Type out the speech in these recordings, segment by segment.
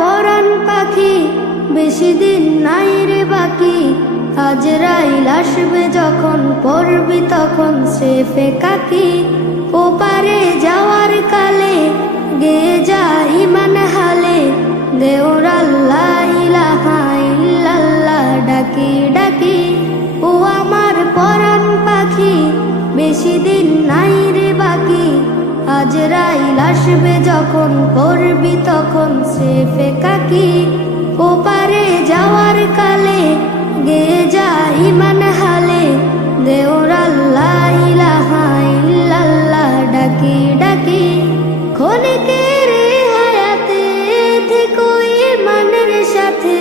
পরাণ পাখি বেশি দিন নাই রে বাকি। আজরাইল আসবে যখন পড়বি তখন স্রেফে কাকি। ওপারে যাওয়ার কালে গেয়ে যা ইমান হালে, দেওর আল্লাহ ইলাহা ইল্লাল্লাহ ডাকি ডাকি। ও আমার পরাণ পাখি বেশি দিন নাই রে বাকি। আজরাইল আসবে যখন পড়বি তখন স্রেফে কাকি। ওপারে যাওয়ার কালে গেয়ে যা ইমান হালে, দেওর আল্লাহ ইলাহা ইল্লাল্লাহ ডাকি ডাকি। ক্ষণিকের হায়াতে থেকো ইমানের সাথে,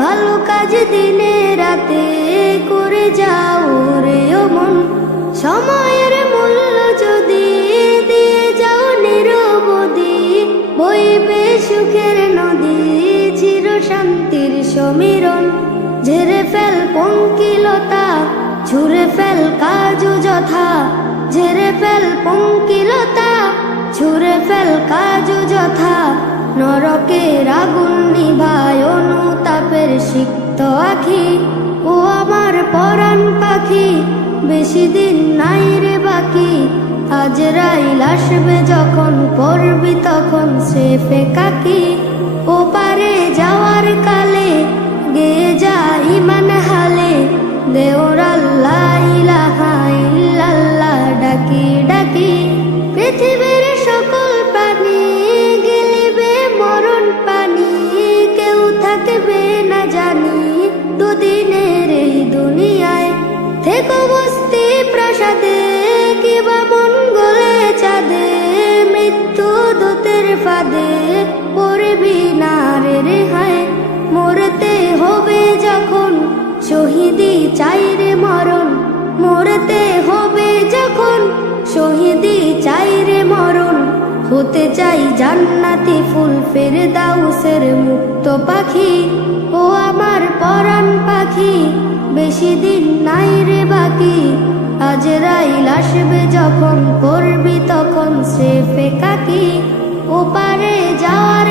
ভালো কাজ দিনে রাতে করে যাও রে ও মন। সময়ের মূল্য যদি দিয়ে যাও নিরবধি, বইবে সুখের নদী চির শান্তির সমীরণ। ঝেড়ে ফেল পঙ্কিলতা ছুঁড়ে ফেল কাজ যথা, ঝেড়ে ফেল পঙ্কিলতা ছুঁড়ে ফেল কাজ যথা। নরকের আগুন নিভায় অনুতাপের সিক্ত আখি। ও আমার পরাণ পাখি বেশি দিন নাই রে বাকি। আজরাইল আসবে যখন পড়বি তখন স্রেফে কাকি। ওপারে যাওয়ার কালে গেয়ে যা ইমান হালে, দেওর আল্লাহ ইলাহা ইল্লাল্লাহ ডাকি ডাকি। পৃথিবীর সকল প্রাণী গিলিবে মরণ পানি, কেউ থাকবে না জানি দুদিনের এই দুনিয়ায়। থেকো বস্তি প্রাসাদে কিবা মঙ্গলে চাঁদে, মৃত্যু দূতের ফাঁদে পড়বি না রে রেহাই। মরতে হবে যখন শহীদি চাই রে মরণ, মরতে হবে যখন শহীদি চাই রে মরণ। হতে চাই জান্নাতি ফুল ফেরদাউসের মুক্ত পাখি। ও আমার পরাণ পাখি বেশি দিন নাই রে বাকি। আজরাইল আসবে যখন পড়বি তখন স্রেফে কাকি। ওপারে যাওয়ার